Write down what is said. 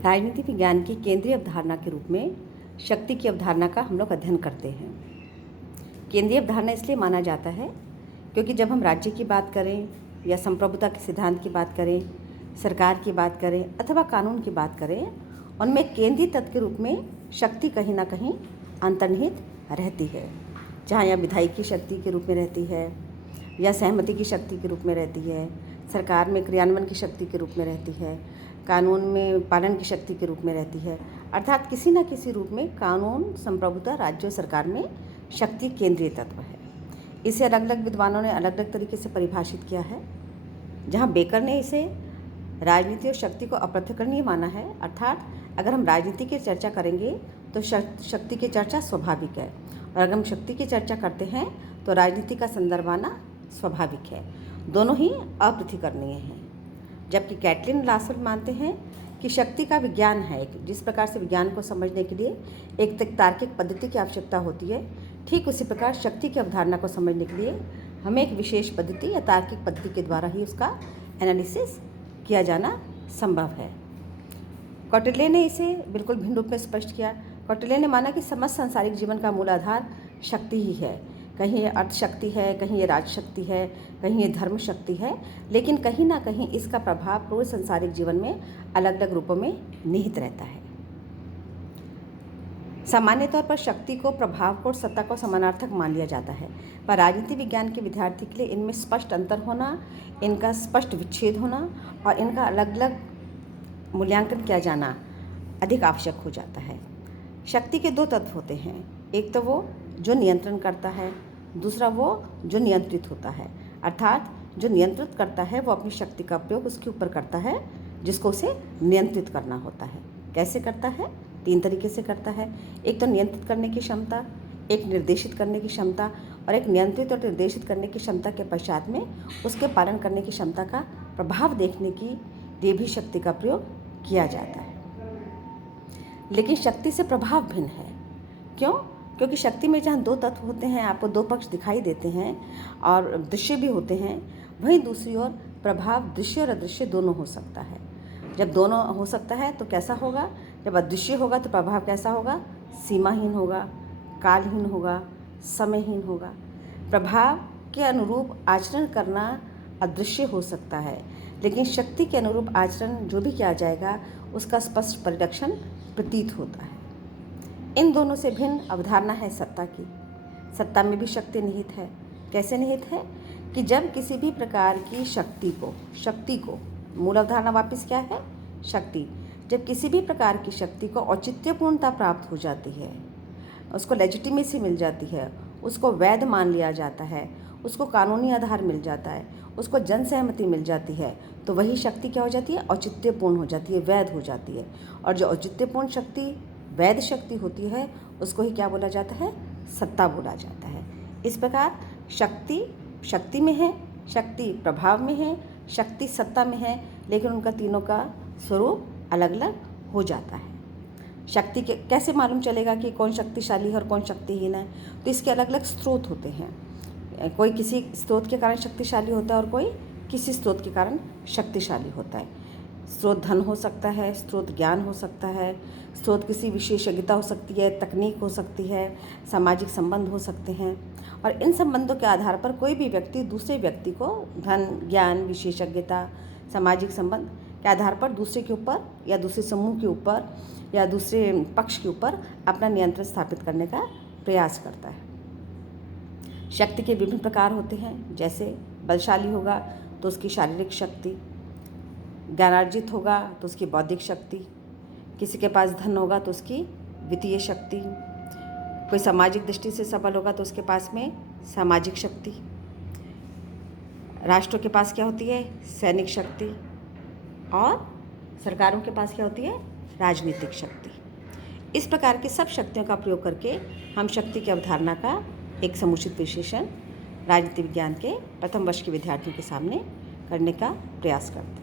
राजनीति विज्ञान की केंद्रीय अवधारणा के रूप में शक्ति की अवधारणा का हम लोग अध्ययन करते हैं। केंद्रीय अवधारणा इसलिए माना जाता है क्योंकि जब हम राज्य की बात करें या संप्रभुता के सिद्धांत की बात करें, सरकार की बात करें अथवा कानून की बात करें, उनमें केंद्रीय तत्व के रूप में शक्ति कहीं ना कहीं अंतर्निहित रहती है। जहाँ या विधायी की शक्ति के रूप में रहती है या सहमति की शक्ति के रूप में रहती है, सरकार में क्रियान्वयन की शक्ति के रूप में रहती है, कानून में पालन की शक्ति के रूप में रहती है। अर्थात किसी न किसी रूप में कानून, संप्रभुता, राज्य और सरकार में शक्ति केंद्रीय तत्व है। इसे अलग अलग विद्वानों ने अलग अलग तरीके से परिभाषित किया है। जहाँ बेकर ने इसे राजनीति और शक्ति को अपृथकरणीय माना है। अर्थात अगर हम राजनीति की चर्चा करेंगे तो शक्ति की चर्चा स्वाभाविक है, और अगर हम शक्ति की चर्चा करते हैं तो राजनीति का संदर्भ आना स्वाभाविक है। दोनों ही अपृथकरणीय हैं। जबकि कैटलिन लासर मानते हैं कि शक्ति का विज्ञान है। जिस प्रकार से विज्ञान को समझने के लिए एक तार्किक पद्धति की आवश्यकता होती है, ठीक उसी प्रकार शक्ति की अवधारणा को समझने के लिए हमें एक विशेष पद्धति या तार्किक पद्धति के द्वारा ही उसका एनालिसिस किया जाना संभव है। कौटिल्य ने इसे बिल्कुल भिन्न रूप में स्पष्ट किया। कौटिल्य ने माना कि समस्त सांसारिक जीवन का मूल आधार शक्ति ही है। कहीं ये अर्थ शक्ति है, कहीं ये राज शक्ति है, कहीं ये धर्म शक्ति है, लेकिन कहीं ना कहीं इसका प्रभाव पूरे सांसारिक जीवन में अलग अलग रूपों में निहित रहता है। सामान्य तौर पर शक्ति को, प्रभाव को और सत्ता को समानार्थक मान लिया जाता है, पर राजनीति विज्ञान के विद्यार्थी के लिए इनमें स्पष्ट अंतर होना, इनका स्पष्ट विच्छेद होना और इनका अलग अलग मूल्यांकन किया जाना अधिक आवश्यक हो जाता है। शक्ति के दो तत्व होते हैं, एक तो वो जो नियंत्रण करता है, दूसरा वो जो नियंत्रित होता है। अर्थात जो नियंत्रित करता है वो अपनी शक्ति का प्रयोग उसके ऊपर करता है जिसको उसे नियंत्रित करना होता है। कैसे करता है? 3 तरीके से करता है। एक तो नियंत्रित करने की क्षमता, एक निर्देशित करने की क्षमता, और एक नियंत्रित और निर्देशित करने की क्षमता के पश्चात में उसके पालन करने की क्षमता का प्रभाव देखने की लिए भी शक्ति का प्रयोग किया जाता है। लेकिन शक्ति से प्रभाव भिन्न है। क्यों? क्योंकि शक्ति में जहाँ 2 तत्व होते हैं, आपको 2 पक्ष दिखाई देते हैं और दृश्य भी होते हैं, वहीं दूसरी ओर प्रभाव दृश्य और अदृश्य दोनों हो सकता है। जब दोनों हो सकता है तो कैसा होगा? जब अदृश्य होगा तो प्रभाव कैसा होगा? सीमाहीन होगा, कालहीन होगा, समयहीन होगा। प्रभाव के अनुरूप आचरण करना अदृश्य हो सकता है, लेकिन शक्ति के अनुरूप आचरण जो भी किया जाएगा उसका स्पष्ट परिलक्षण प्रतीत होता है। इन दोनों से भिन्न अवधारणा है सत्ता की। सत्ता में भी शक्ति निहित है। कैसे निहित है? कि जब किसी भी प्रकार की शक्ति को मूल अवधारणा वापस क्या है? शक्ति। जब किसी भी प्रकार की शक्ति को औचित्यपूर्णता प्राप्त हो जाती है, उसको लेजिटिमेसी मिल जाती है, उसको वैध मान लिया जाता है, उसको कानूनी आधार मिल जाता है, उसको जन सहमति मिल जाती है, तो वही शक्ति क्या हो जाती है? औचित्यपूर्ण हो जाती है, वैध हो जाती है। और जो औचित्यपूर्ण शक्ति, वैध शक्ति होती है, उसको ही क्या बोला जाता है? सत्ता बोला जाता है। इस प्रकार शक्ति में है, शक्ति प्रभाव में है, शक्ति सत्ता में है, लेकिन उनका तीनों का स्वरूप अलग अलग हो जाता है। शक्ति के कैसे मालूम चलेगा कि कौन शक्तिशाली है और कौन शक्तिहीन है? तो इसके अलग अलग स्रोत होते हैं। कोई किसी स्रोत के कारण शक्तिशाली होता है और कोई किसी स्रोत के कारण शक्तिशाली होता है। स्रोत धन हो सकता है, स्रोत ज्ञान हो सकता है, स्रोत किसी विशेषज्ञता हो सकती है, तकनीक हो सकती है, सामाजिक संबंध हो सकते हैं। और इन संबंधों के आधार पर कोई भी व्यक्ति दूसरे व्यक्ति को धन, ज्ञान, विशेषज्ञता, सामाजिक संबंध के आधार पर दूसरे के ऊपर या दूसरे समूह के ऊपर या दूसरे पक्ष के ऊपर अपना नियंत्रण स्थापित करने का प्रयास करता है। शक्ति के विभिन्न प्रकार होते हैं। जैसे बलशाली होगा तो उसकी शारीरिक शक्ति, ज्ञानार्जित होगा तो उसकी बौद्धिक शक्ति, किसी के पास धन होगा तो उसकी वित्तीय शक्ति, कोई सामाजिक दृष्टि से सबल होगा तो उसके पास में सामाजिक शक्ति, राष्ट्रों के पास क्या होती है? सैनिक शक्ति, और सरकारों के पास क्या होती है? राजनीतिक शक्ति। इस प्रकार की सब शक्तियों का प्रयोग करके हम शक्ति की अवधारणा का एक समुचित विश्लेषण राजनीति विज्ञान के प्रथम वर्ष के विद्यार्थियों के सामने करने का प्रयास करते हैं।